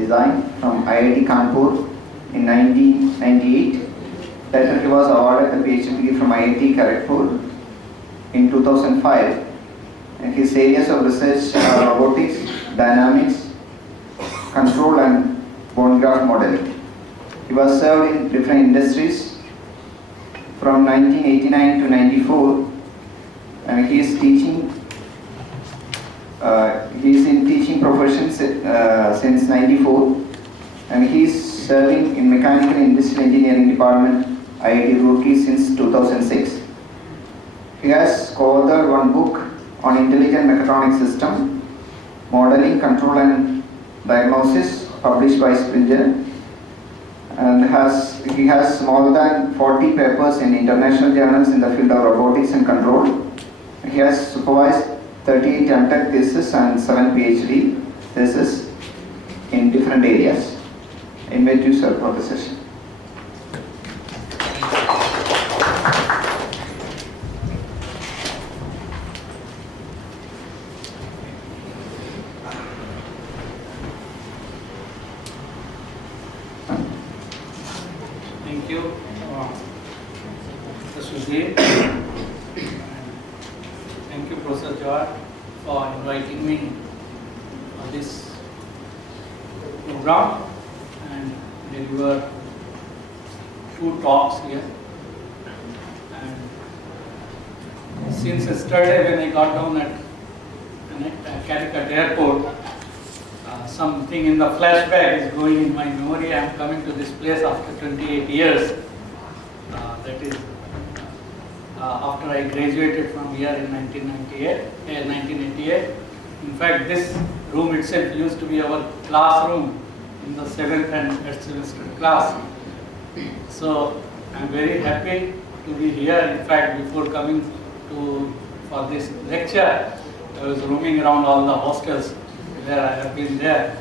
Design from IIT Kanpur in 1998. Later he was awarded the PhD degree from IIT Kharagpur in 2005. And his areas of research are robotics, dynamics, control and bone graft modeling. He was served in different industries from 1989 to 94, and he is teaching. He is in teaching profession since 94, and he is serving in Mechanical and Industrial Engineering Department, IIT Roorkee since 2006. He has co-authored one book on intelligent mechatronic system, modeling, control and diagnosis, published by Springer, and he has more than 40 papers in international journals in the field of robotics and control. He has supervised 38 MTech theses and 7 PhD theses in different areas. I invite you, sir, for the session. Thank you, Mr. Sudhir. Thank you, Professor George, for inviting me on this program and deliver 2 talks here. And since yesterday when I got down at Calicut Airport, something in the flashback is going in my memory. I am coming to this place after 28 years. That is after I graduated from here in 1988. In fact, this room itself used to be our classroom in the 7th and 8th semester class. So I am very happy to be here. In fact, before coming for this lecture, I was roaming around all the hostels where I have been there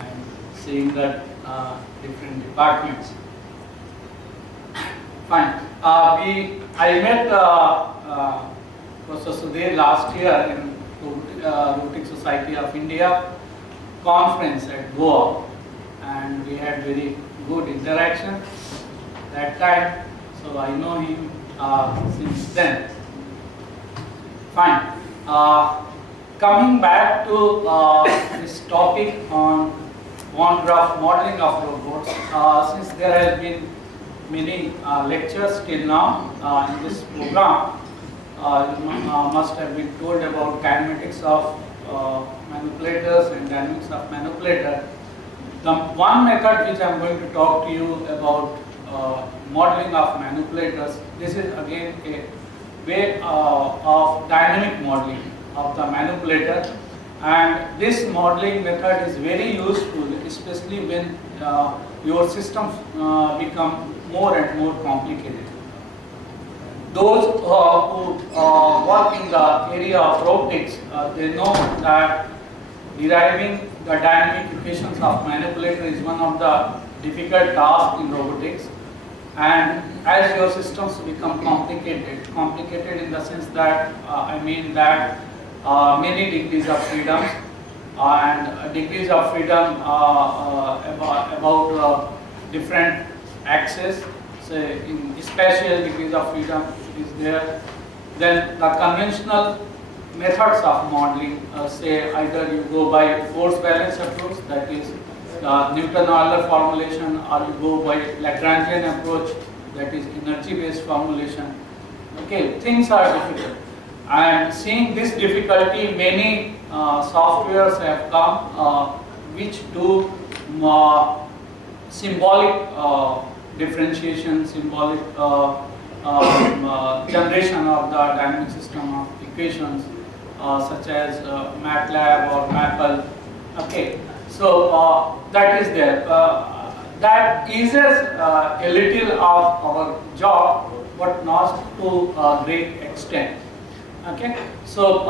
and seeing that different departments. Fine. I met Professor Sudhir last year in Robotics Society of India conference at Goa, and we had very good interaction that time. So I know him since then. Fine. Coming back to this topic on bone graft modeling of robots, since there has been many lectures till now in this program, you must have been told about kinematics of manipulators and dynamics of manipulator. The one method which I am going to talk to you about modeling of manipulators, this is again a way of dynamic modeling of the manipulator, and this modeling method is very useful, especially when your systems become more and more complicated. Those who work in the area of robotics, they know that deriving the dynamic equations of manipulator is one of the difficult tasks in robotics. And as your systems become complicated in the sense that I mean that many degrees of freedom and degrees of freedom about different axes, say in spatial degrees of freedom is there. Then the conventional methods of modeling, say either you go by force balance approach, that is Newton-Euler formulation, or you go by Lagrangian approach, that is energy based formulation. Okay, things are difficult, and seeing this difficulty, many softwares have come which do symbolic differentiation, symbolic generation of the dynamic system of equations, such as MATLAB or Maple. Okay, so that is there. That eases a little of our job, but not to a great extent. Okay, so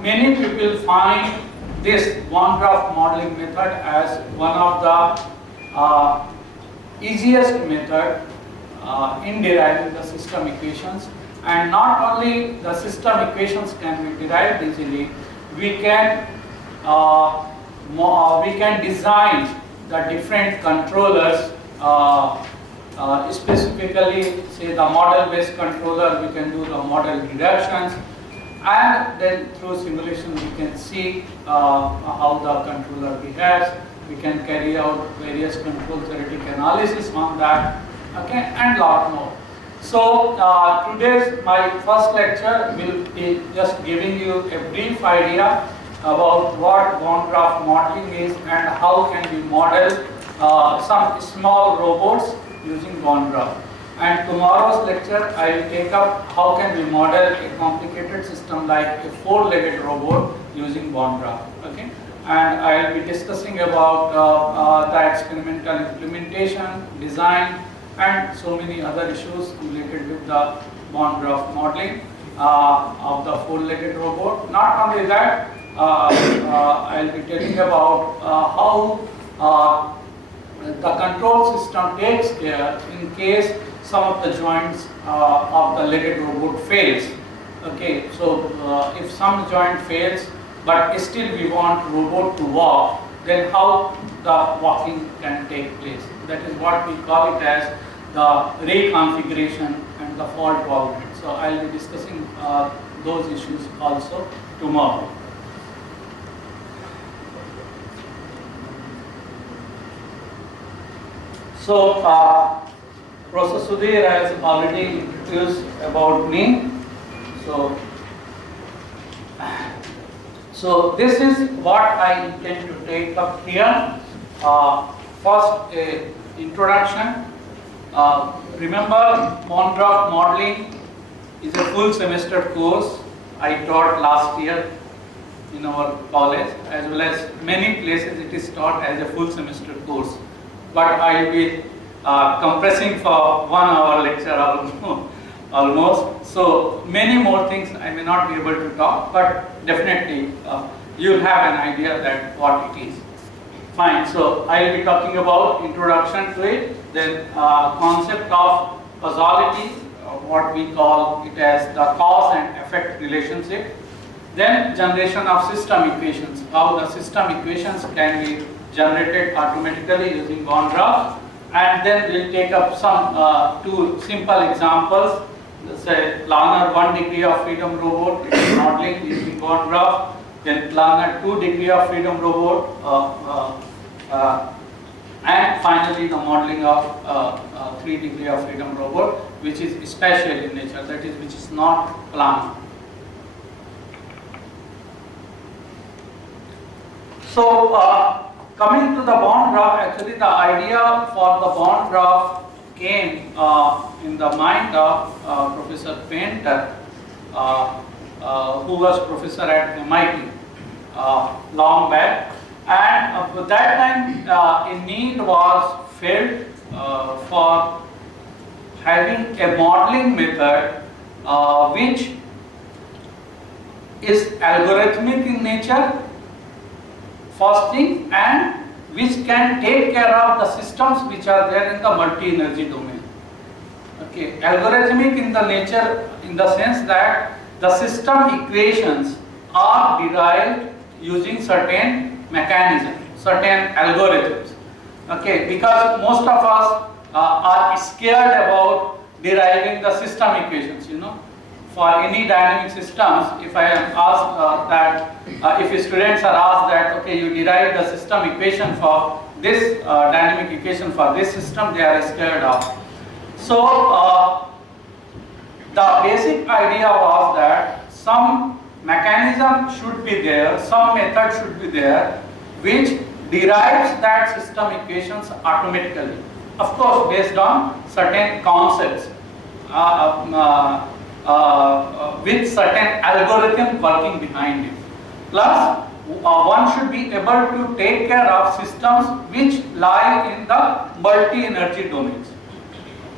many people find this bone graft modeling method as one of the easiest method in deriving the system equations. And not only the system equations can be derived easily, we can we can design the different controllers, specifically say the model based controller, we can do the model reductions, and then through simulation we can see how the controller behaves. We can carry out various control theoretic analysis on that, okay, and lot more. So today's my first lecture will be just giving you a brief idea about what bone graft modeling is and how can we model some small robots using bone graft. And tomorrow's lecture I will take up how can we model a complicated system like a four-legged robot using bone graft. Okay, and I will be discussing about the experimental implementation, design, and so many other issues related with the bone graft modeling of the four-legged robot. Not only that, I will be telling about how the control system takes care in case some of the joints of the legged robot fails. Okay, so if some joint fails, but still we want robot to walk, then how the walking can take place. That is what we call it as the reconfiguration and the fault tolerance. So I will be discussing those issues also tomorrow. So Professor Sudhir has already introduced about me. So this is what I intend to take up here. First, introduction. Remember, bone graft modeling is a full semester course I taught last year in our college, as well as many places it is taught as a full semester course. But I will be compressing for 1 hour lecture almost. So many more things I may not be able to talk, but definitely you'll have an idea that what it is. Fine, so I will be talking about introduction to it, then concept of causality, what we call it as the cause and effect relationship, then generation of system equations, how the system equations can be generated automatically using bone graft, and then we'll take up some two simple examples. Let's say planar 1 degree of freedom robot modeling using bone graft, then planar 2 degree of freedom robot, and finally the modeling of 3 degree of freedom robot, which is spatial in nature, that is which is not planar. So coming to the bone graft, actually the idea for the bone graft came in the mind of Professor Painter, who was professor at MIT long back, and at that time a need was felt for having a modeling method which is algorithmic in nature, first thing, and which can take care of the systems which are there in the multi-energy domain. Okay, algorithmic in the nature, in the sense that the system equations are derived using certain mechanisms, certain algorithms. Okay, because most of us are scared about deriving the system equations, you know. For any dynamic systems, if I am asked if students are asked that, okay, you derive the system equation for this dynamic equation for this system, they are scared of. So the basic idea was that some mechanism should be there, some method should be there, which derives that system equations automatically. Of course, based on certain concepts. With certain algorithm working behind it. Plus, one should be able to take care of systems which lie in the multi-energy domains.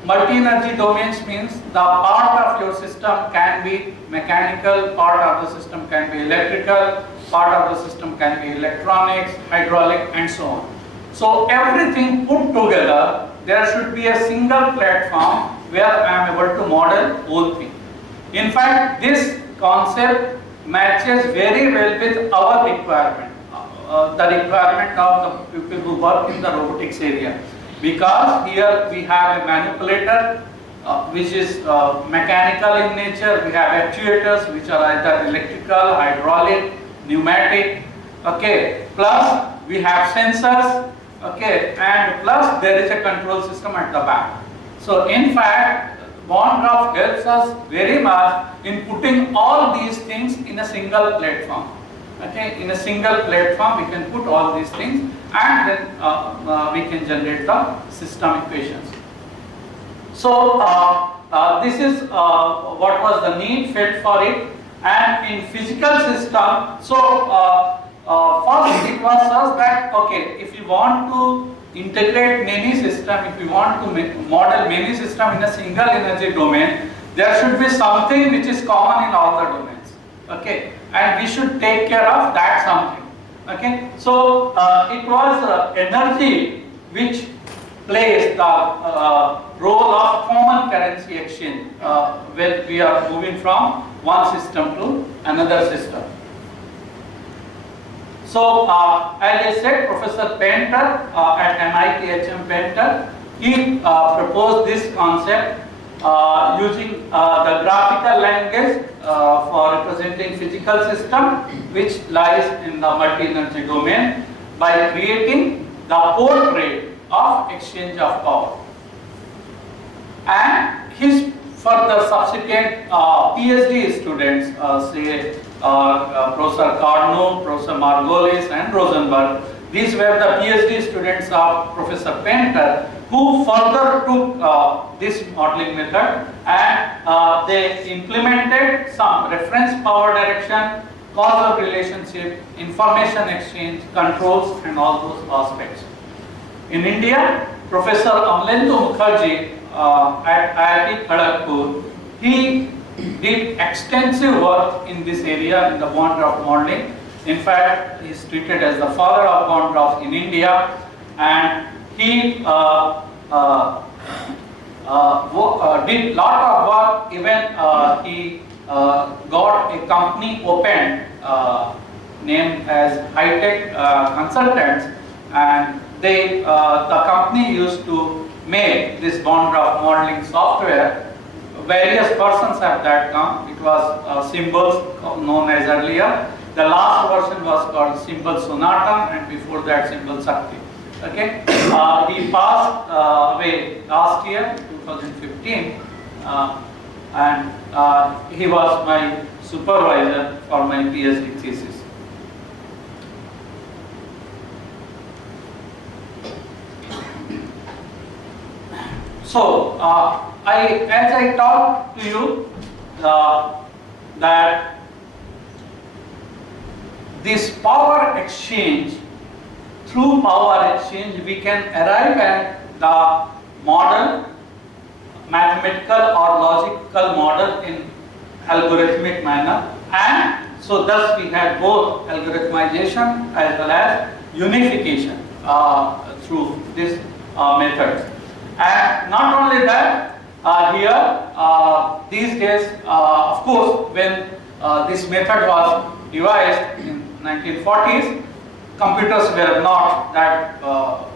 Multi-energy domains means the part of your system can be mechanical, part of the system can be electrical, part of the system can be electronics, hydraulic, and so on. So everything put together, there should be a single platform where I am able to model whole thing. In fact, this concept matches very well with our requirement. the requirement of the people who work in the robotics area, because here we have a manipulator which is mechanical in nature. We have actuators which are either electrical, hydraulic, pneumatic, okay, plus we have sensors, okay, and plus there is a control system at the back. So in fact, Von Graph helps us very much in putting all these things in a single platform. Okay, in a single platform we can put all these things, and then we can generate the system equations. So this is what was the need felt for it. And in physical system, so first it was such that, okay, if you want to integrate many system, if you want to model many system in a single energy domain, there should be something which is common in all the domains, okay, and we should take care of that something, okay. So it was energy which plays the role of common currency exchange when we are moving from one system to another system. So as I said, Professor Painter at MIT HM Painter, he proposed this concept using the graphical language for representing physical system which lies in the multi-energy domain by creating the portrait of exchange of power. And his further subsequent PhD students, say Professor Carnot, Professor Margolis and Rosenberg, these were the PhD students of Professor Painter, who further took this modeling method and they implemented some reference power direction, causal relationship, information exchange, controls and all those aspects. In India, Professor Amlendu Mukherjee at IIT Kharagpur, he did extensive work in this area in the Von Graph modeling. In fact, he is treated as the father of Von Graph in India, and he did lot of work. Even he got a company opened named as High-Tech Consultants, and they the company used to make this Von Graph modeling software. Various persons have that come. It was Symbols known as earlier. The last version was called Symbol Sonata, and before that Symbol Shakti. Okay, he passed away last year, 2015, and he was my supervisor for my PhD thesis. So, as I talked to you that this power exchange, through power exchange we can arrive at the model, mathematical or logical model in algorithmic manner, and so thus we have both algorithmization as well as unification through this methods. And not only that, here these days, of course, when this method was devised in 1940s, computers were not that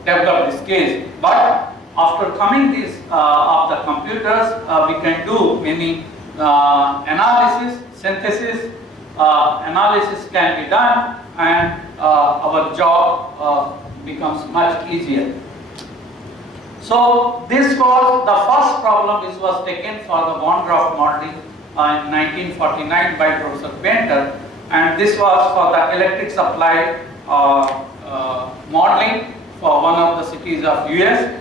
developed this case. But after coming this of the computers, we can do many analysis, synthesis, analysis can be done, and our job becomes much easier. So this was the first problem which was taken for the Von Graph modeling in 1949 by Professor Painter, and this was for the electric supply modeling for one of the cities of US.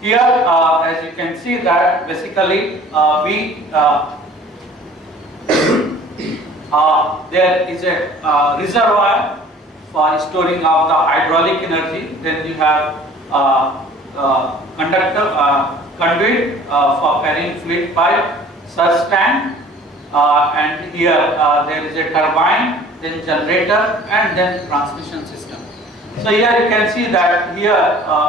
Here, as you can see that basically there is a reservoir for storing of the hydraulic energy. Then you have conduit for carrying fluid pipe, surge tank, and here there is a turbine, then generator, and then transmission system. So here you can see that here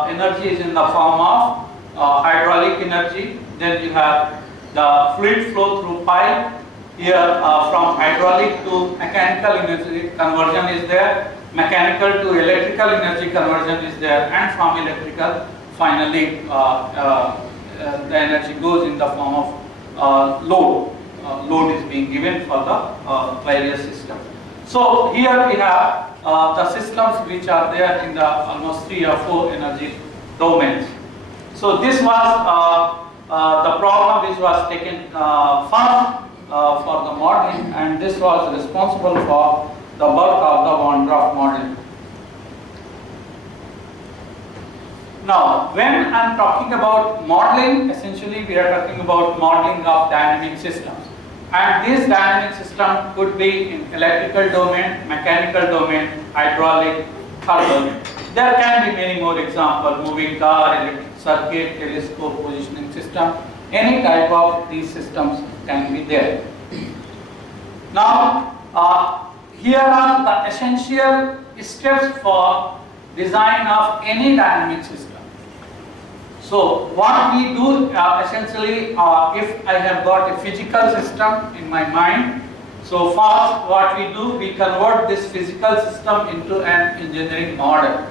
energy is in the form of hydraulic energy. Then you have the fluid flow through pipe. Here from hydraulic to mechanical energy conversion is there. mechanical to electrical energy conversion is there, and from electrical finally the energy goes in the form of load. Load is being given for the various systems. So here we have the systems which are there in the almost 3 or 4 energy domains. So this was the problem which was taken first for the modeling, and this was responsible for the birth of the Von Graaff model. Now, when I am talking about modeling, essentially we are talking about modeling of dynamic systems. And this dynamic system could be in electrical domain, mechanical domain, hydraulic, thermal. There can be many more examples: moving car, electric circuit, telescope, positioning system. Any type of these systems can be there. Now, here are the essential steps for design of any dynamic system. So what we do essentially, if I have got a physical system in my mind, so first what we do, we convert this physical system into an engineering model.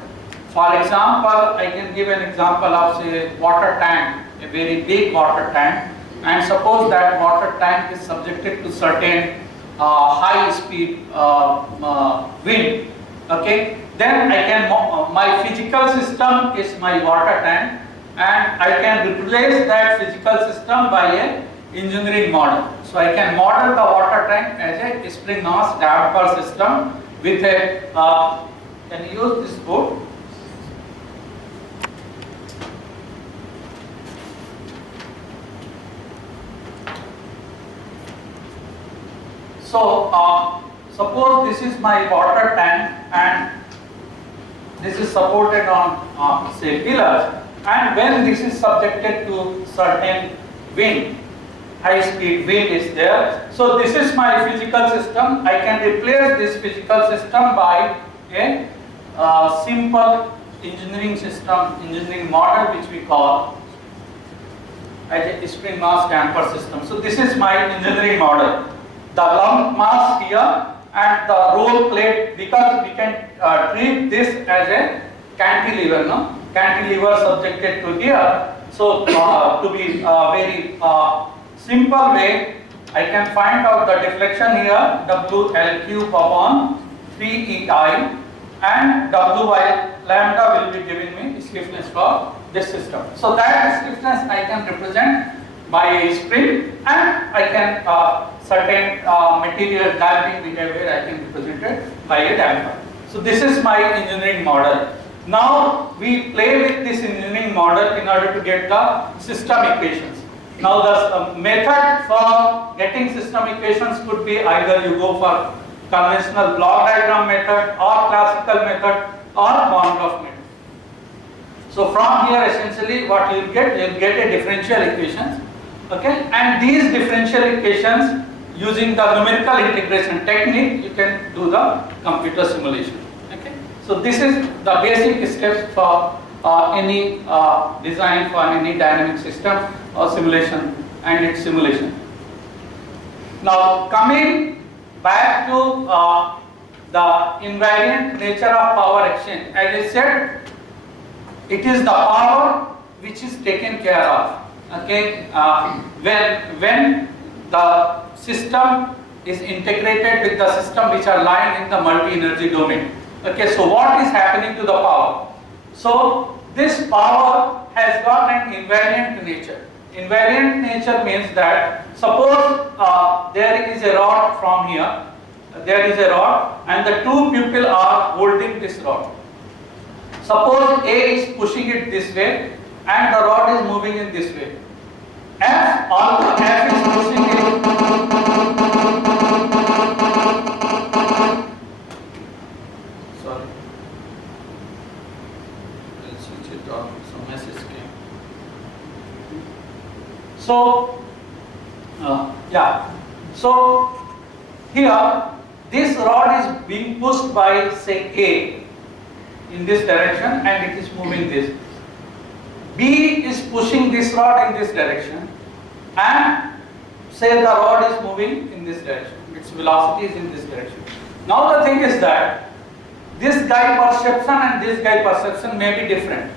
For example, I can give an example of, say, water tank, a very big water tank, and suppose that water tank is subjected to certain high speed wind. Okay, then I can my physical system is my water tank, and I can replace that physical system by an engineering model. So I can model the water tank as a spring mass damper system with a, can you use this board? So suppose this is my water tank and this is supported on say pillars, and when this is subjected to certain wind, high speed wind is there. So this is my physical system. I can replace this physical system by a simple engineering system, engineering model, which we call as a spring mass damper system. So this is my engineering model. The lump mass here and the roll plate, because we can treat this as a cantilever, no? Cantilever subjected to here. So to be very simple way, I can find out the deflection here, WL cube upon 3EI, and WY lambda will be giving me stiffness for this system. So that stiffness I can represent by a spring, and I can certain material damping behavior I can represent it by a damper. So this is my engineering model. Now we play with this engineering model in order to get the system equations. Now the method for getting system equations could be either you go for conventional block diagram method or classical method or Von Graaff method. So from here essentially what you will get a differential equations, okay, and these differential equations using the numerical integration technique you can do the computer simulation. Okay, so this is the basic steps for any design for any dynamic system or simulation and its simulation. Now coming back to the invariant nature of power exchange, as I said, it is the power which is taken care of. Okay, when the system is integrated with the system which are lying in the multi-energy domain. Okay, so what is happening to the power? So this power has got an invariant nature. Invariant nature means that suppose there is a rod from here, there is a rod and the two people are holding this rod. Suppose A is pushing it this way and the rod is moving in this way. F is pushing it. Sorry. I'll switch it off. Some message came. So, So here this rod is being pushed by say A in this direction and it is moving this. B is pushing this rod in this direction and say the rod is moving in this direction. Its velocity is in this direction. Now the thing is that this guy perception and this guy perception may be different.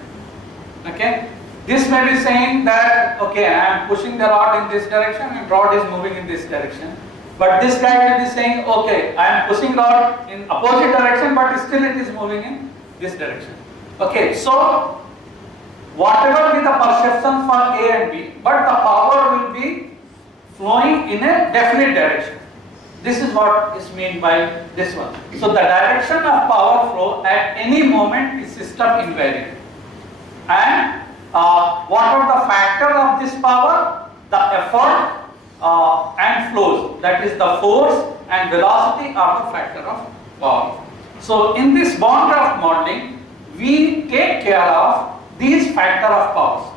Okay, this may be saying that okay, I am pushing the rod in this direction and rod is moving in this direction. But this guy will be saying, okay, I am pushing rod in opposite direction, but still it is moving in this direction. Okay, so whatever be the perception for A and B, but the power will be flowing in a definite direction. This is what is meant by this one. So the direction of power flow at any moment is system invariant. And what are the factor of this power? The effort and flows, that is the force and velocity are the factor of power. So in this bond draft modeling, we take care of these factor of powers.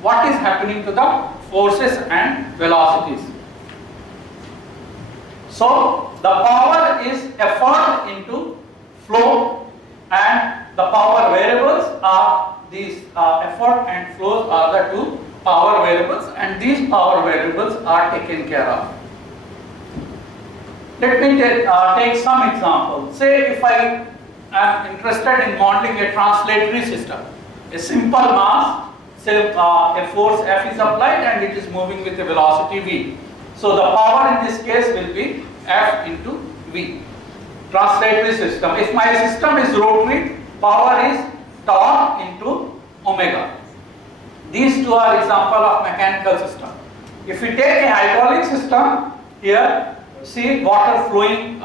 What is happening to the forces and velocities? So the power is effort into flow, and the power variables are these effort and flows are the two power variables, and these power variables are taken care of. Let me take some example. Say if I am interested in modeling a translatory system, a simple mass, say a force F is applied and it is moving with a velocity V. So the power in this case will be F into V. Translatory system. If my system is rotary, power is torque into omega. These two are example of mechanical system. If we take a hydraulic system, here see water flowing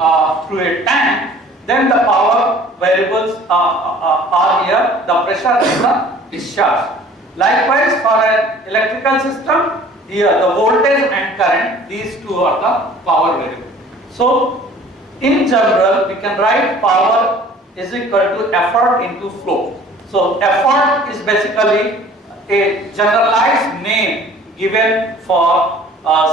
through a tank, then the power variables are here, the pressure and the discharge. Likewise for an electrical system, here the voltage and current, these two are the power variables. So in general we can write power is equal to effort into flow. So effort is basically a generalized name given for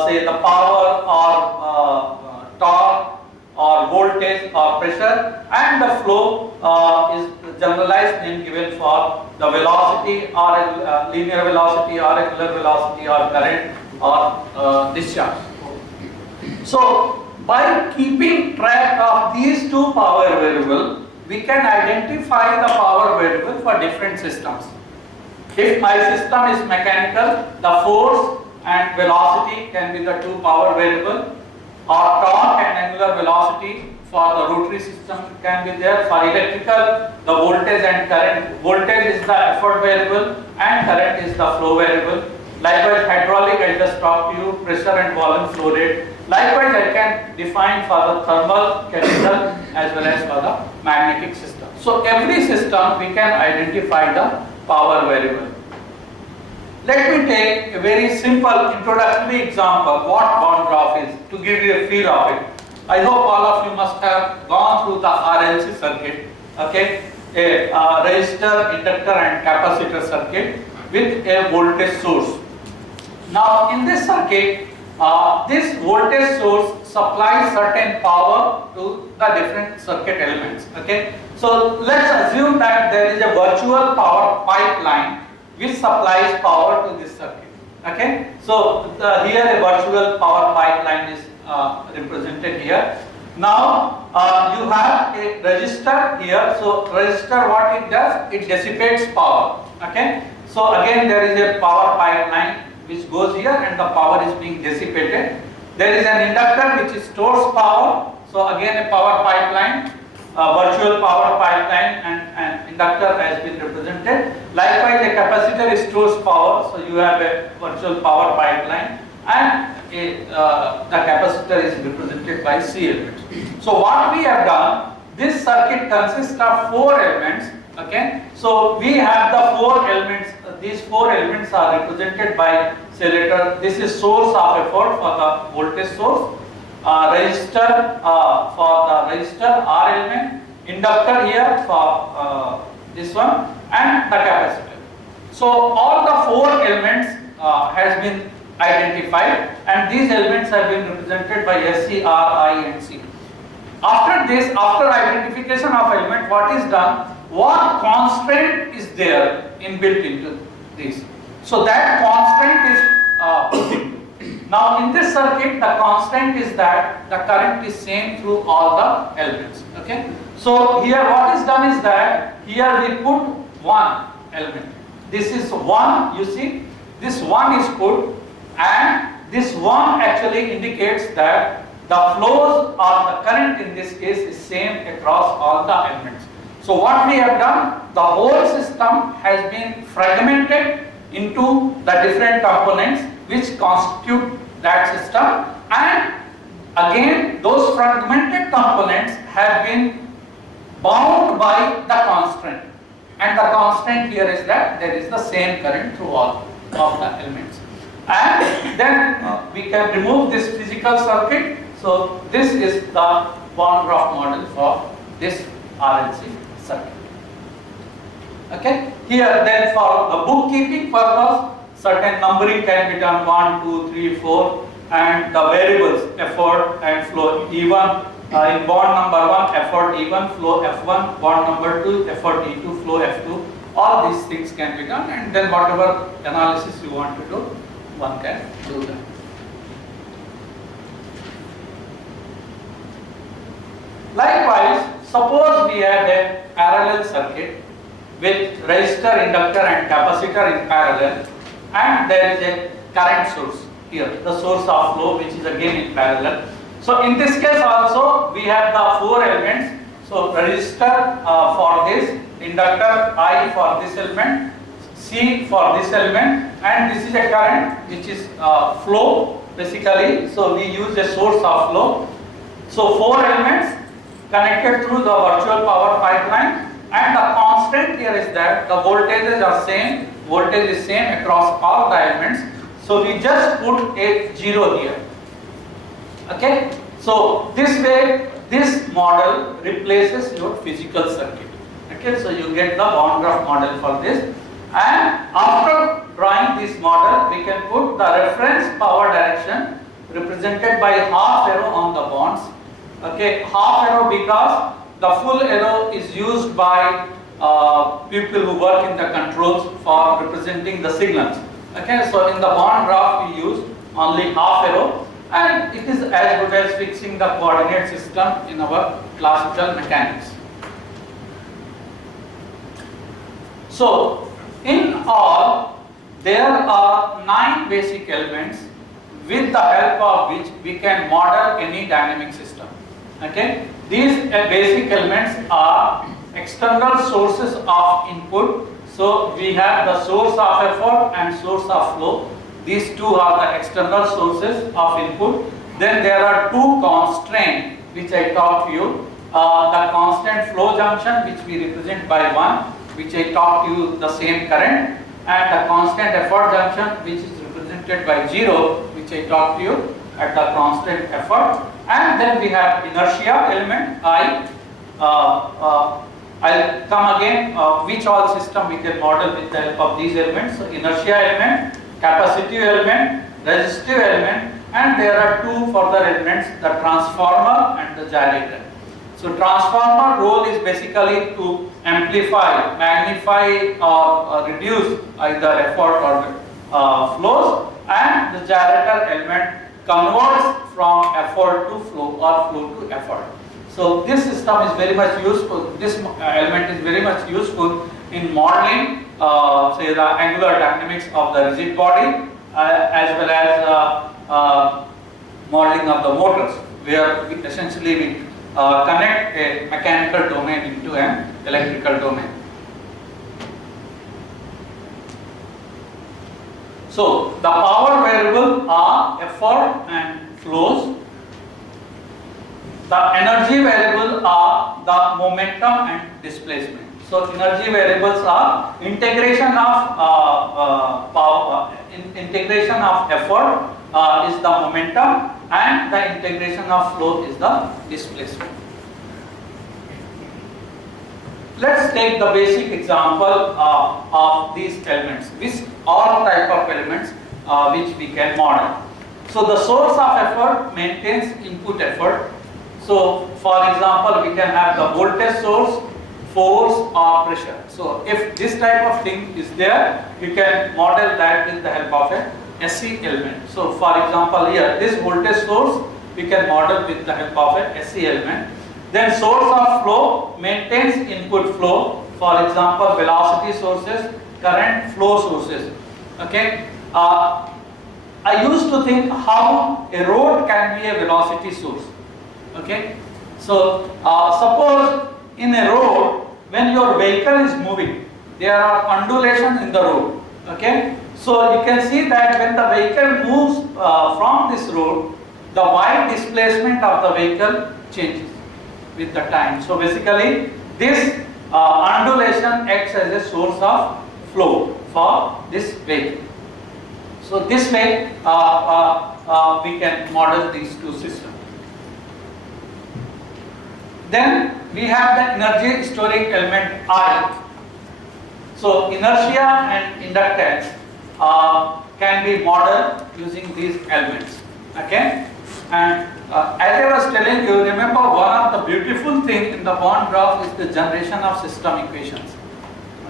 say the power or torque or voltage or pressure, and the flow is generalized name given for the velocity or a linear velocity or angular velocity or current or discharge. So by keeping track of these two power variables, we can identify the power variable for different systems. If my system is mechanical, the force and velocity can be the two power variable, or torque and angular velocity for the rotary system can be there. For electrical, the voltage and current. Voltage is the effort variable and current is the flow variable. Likewise hydraulic, I just talked to you, pressure and volume flow rate. Likewise I can define for the thermal, chemical as well as for the magnetic system. So every system we can identify the power variable. Let me take a very simple introductory example what bond graph is, to give you a feel of it. I hope all of you must have gone through the RLC circuit, okay, a resistor, inductor and capacitor circuit with a voltage source. Now in this circuit, this voltage source supplies certain power to the different circuit elements. Okay, so let's assume that there is a virtual power pipeline which supplies power to this circuit. Okay, so here a virtual power pipeline is represented here. Now you have a resistor here. So resistor, what it does, it dissipates power. Okay, so again there is a power pipeline which goes here and the power is being dissipated. There is an inductor which stores power. So again a power pipeline, virtual power pipeline, and inductor has been represented. Likewise a capacitor stores power. So you have a virtual power pipeline, and the capacitor is represented by C element. So what we have done, this circuit consists of 4 elements. Okay, so we have the 4 elements. These 4 elements are represented by, say later, this is source of effort for the voltage source, resistor for the resistor R element, inductor here for this one, and the capacitor. So all the 4 elements has been identified, and these elements have been represented by S, C, R, I and C. After this, after identification of element, what is done? What constraint is there inbuilt into this? So that constraint is put into. Now in this circuit, the constant is that the current is same through all the elements. Okay. So here what is done is that here we put one element. This is one. You see, this one is put, and this one actually indicates that the flows or the current in this case is same across all the elements. So what we have done, the whole system has been fragmented into the different components which constitute that system, and again those fragmented components have been bound by the constant, and the constant here is that there is the same current through all of the elements. And then we can remove this physical circuit. So this is the bond graph model for this RLC circuit. Okay. Here then for the bookkeeping purpose, certain numbering can be done 1, 2, 3, 4, and the variables effort and flow E1 in bond number 1 effort E1 flow F1, bond number 2 effort E2 flow F2. All these things can be done, and then whatever analysis you want to do, one can do that. Likewise, suppose we have a parallel circuit with resistor, inductor and capacitor in parallel, and there is a current source here, the source of flow, which is again in parallel. So in this case also we have the four elements. So resistor for this, inductor I for this element, C for this element, and this is a current which is flow basically. So we use a source of flow. So four elements connected through the virtual power pipeline, and the constant here is that the voltages are same, voltage is same across all the elements. So we just put a 0 here. Okay. So this way this model replaces your physical circuit. Okay. So you get the bond graph model for this, and after drawing this model we can put the reference power direction represented by half arrow on the bonds. Okay, half arrow because the full arrow is used by people who work in the controls for representing the signals. Okay, so in the bond graph we use only half arrow, and it is as good as fixing the coordinate system in our classical mechanics. So in all there are 9 basic elements with the help of which we can model any dynamic system. Okay, these basic elements are external sources of input. So we have the source of effort and source of flow. These two are the external sources of input. Then there are two constraints which I taught you. The constant flow junction, which we represent by 1, which I taught you the same current, and the constant effort junction, which is represented by 0, which I taught you at the constant effort. And then we have inertia element I. I'll come again which all system we can model with the help of these elements. So inertia element, capacitive element, resistive element, and there are two further elements, the transformer and the gyrator. So transformer role is basically to amplify, magnify or reduce either effort or flows, and the gyrator element converts from effort to flow or flow to effort. So this system is very much useful, this element is very much useful in modeling say the angular dynamics of the rigid body as well as modeling of the motors, where we essentially connect a mechanical domain into an electrical domain. So the power variable are effort and flows. The energy variable are the momentum and displacement. So energy variables are integration of power, integration of effort is the momentum, and the integration of flow is the displacement. Let's take the basic example of these elements, which all type of elements which we can model. So the source of effort maintains input effort. So for example, we can have the voltage source, force or pressure. So if this type of thing is there, you can model that with the help of a SE element. So for example here, this voltage source we can model with the help of a SE element. Then source of flow maintains input flow. For example, velocity sources, current flow sources. Okay. I used to think how a road can be a velocity source. Okay. So suppose in a road, when your vehicle is moving, there are undulations in the road. Okay. So you can see that when the vehicle moves from this road, the y displacement of the vehicle changes with the time. So basically, this undulation acts as a source of flow for this vehicle. So this way we can model these two systems. Then we have the energy storing element I. So inertia and inductance can be modeled using these elements. Okay, and as I was telling you, remember one of the beautiful thing in the bond graph is the generation of system equations.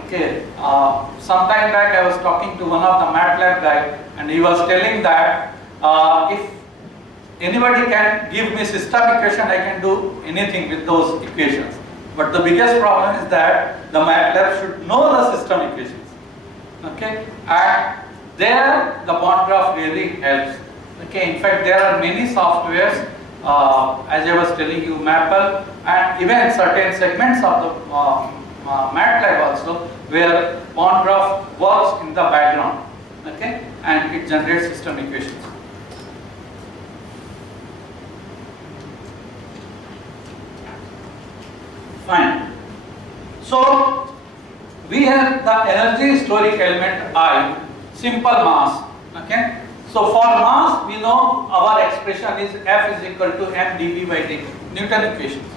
Okay, sometime back I was talking to one of the MATLAB guy, and he was telling that if anybody can give me system equation, I can do anything with those equations. But the biggest problem is that the MATLAB should know the system equations. Okay, and there the bond graph really helps. Okay, in fact there are many softwares, as I was telling you, Maple, and even certain segments of the MATLAB also, where bond graph works in the background. Okay, and it generates system equations. Fine. So we have the energy storing element I, simple mass. Okay. So for mass, we know our expression is F is equal to m dV by dt, Newton equations.